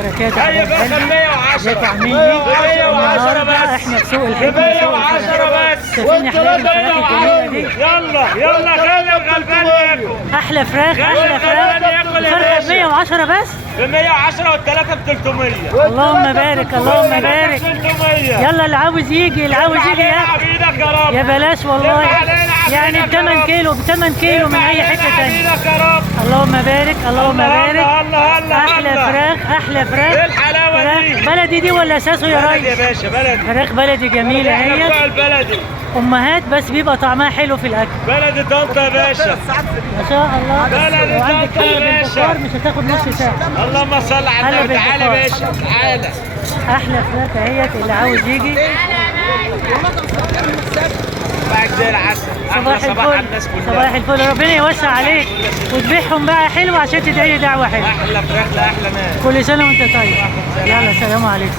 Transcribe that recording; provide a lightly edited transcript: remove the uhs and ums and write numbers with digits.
وبركاته. هي بقى 110. ازيكم عاملين ايه؟ 110 النهارده بس. احنا في سوق الحكمة. 110 بس. شايفين احنا الفراخ الجميلة دي؟ يلا يلا خلي الغلبان ياكل. احلى فراخ احلى فراخ. ياكل يا فرخة ب باشا. 110 بس. ب 110 والثلاثه ب 300. اللهم بارك اللهم بارك. 300. يلا اللي عاوز يجي اللي عاوز يجي العب ايدك يا رب. يا بلاش والله. يعني ب 8 كيلو ب 8 كيلو من اي حته ثانيه. ايدك يا رب. اللهم بارك اللهم بارك. الله الله احلى فراخ احلى فراخ. ايه الحلاوه دي؟ فراخ بلدي دي ولا اساسه يا بلدي يا ريس؟ باشا بلدي. فراخ بلدي جميله احنا اهي. بتوع البلدي. امهات بس بيبقى طعمها حلو في الاكل. بلدي طنطا يا باشا. ما شاء الله. بلدي لو عندك طنطا يا حلة باشا. بالبخار مش هتاخد نص ساعه. اللهم صل على حلة النبي. تعالى يا بالبخار. باشا تعالى. احلى فراخ اهيت اللي عاوز يجي. معاك زي العسل. صباح احلى صباح على الفل الناس كلها. صباح الفل ربنا يوسع عليك وتبيعهم بقى حلو عشان تدعي لي دعوه حلوه. احلى فراخ لاحلى ناس. كل سنه وانت طيب. يلا سلام عليكم.